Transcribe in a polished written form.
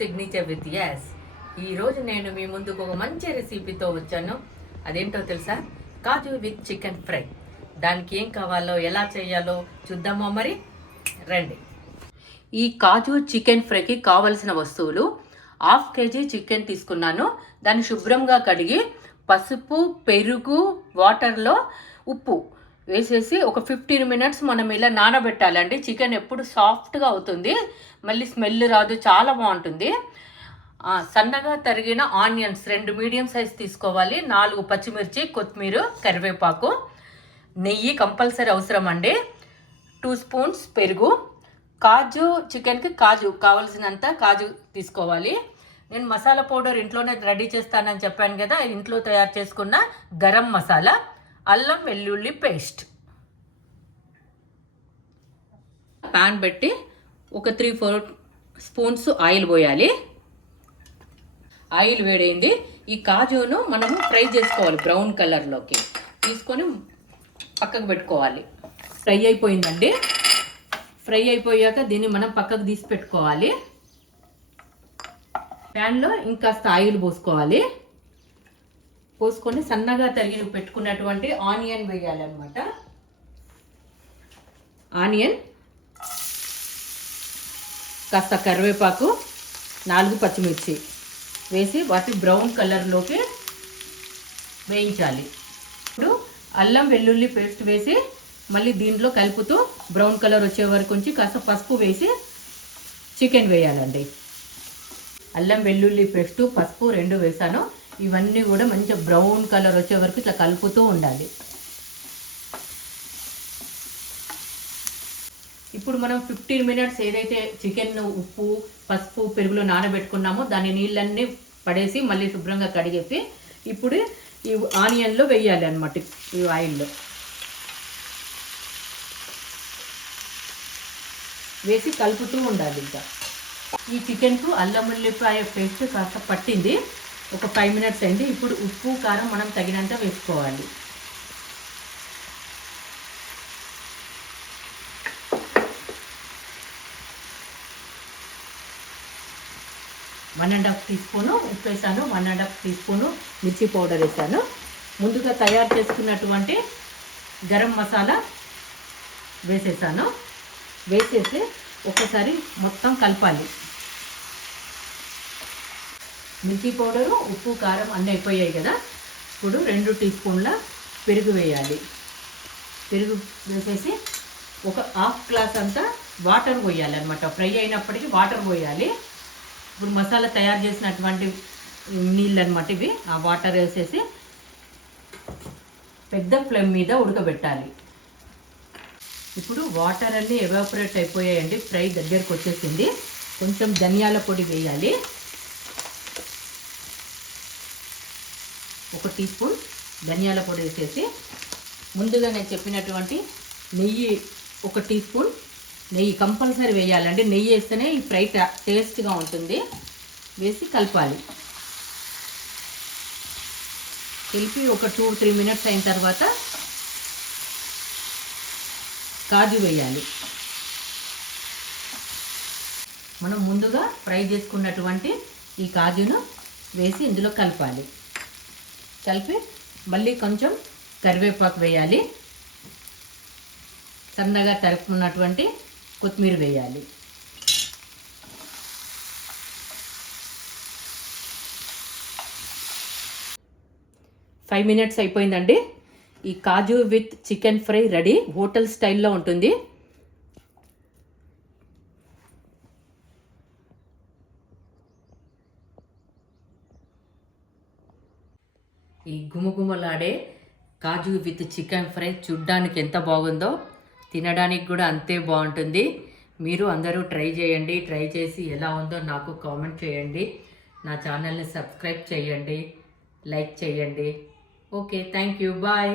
Signature with yes. ఈరోజు నేను మీ ముందుకు ఒక మంచి రెసిపీతో వచ్చాను. అదేంటో తెలుసా? కాజు విత్ చికెన్ ఫ్రై. దానికి ఏం కావాలో ఎలా చేయాలో చూద్దామా మరి? రండి. ఈ కాజు చికెన్ ఫ్రైకి కావలసిన వస్తువులు: 1/2 kg చికెన్ తీసుకున్నాను. దాన్ని శుభ్రంగా కడిగి పసుపు, పెరుగు, వాటర్లో ఉప్పు వేసేసి ఒక 15 minutes మనం ఇలా నానబెట్టాలండి. చికెన్ ఎప్పుడు సాఫ్ట్గా అవుతుంది, మళ్ళీ స్మెల్ రాదు, చాలా బాగుంటుంది. సన్నగా తరిగిన ఆనియన్స్ 2 మీడియం సైజ్ తీసుకోవాలి. 4 పచ్చిమిర్చి, కొత్తిమీర, కరివేపాకు, నెయ్యి కంపల్సరీ అవసరం అండి. 2 స్పూన్స్ పెరుగు. కాజు చికెన్కి కావలసినంత కాజు తీసుకోవాలి. నేను మసాలా పౌడర్ ఇంట్లోనే రెడీ చేస్తానని చెప్పాను కదా, ఇంట్లో తయారు చేసుకున్న గరం మసాలా, అల్లం వెల్లుల్లి పేస్ట్. ప్యాన్ పెట్టి ఒక 3-4 స్పూన్స్ ఆయిల్ పోయాలి. ఆయిల్ వేడైంది. ఈ కాజును మనము ఫ్రై చేసుకోవాలి. బ్రౌన్ కలర్లోకి తీసుకొని పక్కకు పెట్టుకోవాలి. ఫ్రై అయిపోయిందండి. ఫ్రై అయిపోయాక దీన్ని మనం పక్కకు తీసి పెట్టుకోవాలి. ప్యాన్లో ఇంకాస్త ఆయిల్ పోసుకోవాలి. పోసుకొని సన్నగా తరిగి పెట్టుకున్నటువంటి ఆనియన్ వేయాలన్నమాట. ఆనియన్, కాస్త కరివేపాకు, 4 పచ్చిమిర్చి వేసి వాటి బ్రౌన్ కలర్లోకి వేయించాలి. ఇప్పుడు అల్లం వెల్లుల్లి పేస్ట్ వేసి మళ్ళీ దీంట్లో కలుపుతూ బ్రౌన్ కలర్ వచ్చే వరకు ఉంచి కాస్త పసుపు వేసి చికెన్ వేయాలండి. అల్లం వెల్లుల్లి పేస్టు, పసుపు 2 వేసాను. ఇవన్నీ కూడా మంచిగా బ్రౌన్ కలర్ వచ్చే వరకు ఇట్లా కలుపుతూ ఉండాలి. ఇప్పుడు మనం 15 minutes ఏదైతే చికెన్ ఉప్పు, పసుపు, పెరుగులో నానబెట్టుకున్నామో దాని నీళ్ళన్నీ పడేసి మళ్ళీ శుభ్రంగా కడిగేసి ఇప్పుడు ఈ ఆనియన్లో వేయాలి అన్నమాట. ఈ ఆయిల్లో వేసి కలుపుతూ ఉండాలి. ఇంకా ఈ చికెన్కు అల్లం ఉల్లిపాయ పేస్ట్ కాస్త పట్టింది. ఒక 5 minutes అయింది. ఇప్పుడు ఉప్పు, కారం మనం తగినంత వేసుకోవాలి. One and half teaspoon ఉప్పు వేసాను. 1.5 teaspoon మిర్చి పౌడర్ వేసాను. ముందుగా తయారు చేసుకున్నటువంటి గరం మసాలా వేసేసాను. వేసేసి ఒకసారి మొత్తం కలపాలి. మిర్చి పౌడరు, ఉప్పు, కారం అన్నీ అయిపోయాయి కదా. ఇప్పుడు 2 teaspoons పెరుగు వేయాలి. పెరుగు వేసేసి ఒక 1/2 glass అంతా వాటర్ పోయాలి అనమాట. ఫ్రై అయినప్పటికీ వాటర్ పోయాలి. ఇప్పుడు మసాలా తయారు చేసినటువంటి నీళ్ళు అనమాట ఇవి. ఆ వాటర్ వేసేసి పెద్ద ఫ్లేమ్ మీద ఉడకబెట్టాలి. ఇప్పుడు వాటర్ అన్నీ ఎవాపరేట్ అయిపోయాయండి. ఫ్రై దగ్గరకు వచ్చేసింది. కొంచెం ధనియాల పొడి వేయాలి. 1 teaspoon ధనియాల పొడి వేసేసి ముందుగా నేను చెప్పినటువంటి నెయ్యి 1 teaspoon నెయ్యి కంపల్సరీ వేయాలండి. నెయ్యి వేస్తేనే ఈ ఫ్రై టేస్ట్గా ఉంటుంది. వేసి కలపాలి. కలిపి ఒక 2-3 minutes అయిన తర్వాత కాజు వేయాలి. మనం ముందుగా ఫ్రై చేసుకున్నటువంటి ఈ కాజును వేసి ఇందులో కలపాలి. కలిపి మళ్ళీ కొంచెం కరివేపాకు వేయాలి. సన్నగా తరుపుకున్నటువంటి కొత్తిమీర వేయాలి. ఫైవ్ మినిట్స్ అయిపోయిందండి. ఈ కాజు with chicken fry ready. Hotel స్టైల్లో ఉంటుంది. ఈ గుమగుమలాడే కాజు విత్ చికెన్ ఫ్రై చూడ్డానికి ఎంత బాగుందో, తినడానికి కూడా అంతే బాగుంటుంది. మీరు అందరూ ట్రై చేయండి. ట్రై చేసి ఎలా ఉందో నాకు కామెంట్ చేయండి. నా ఛానల్ని సబ్స్క్రైబ్ చేయండి, లైక్ చేయండి. Okay, thank you, bye.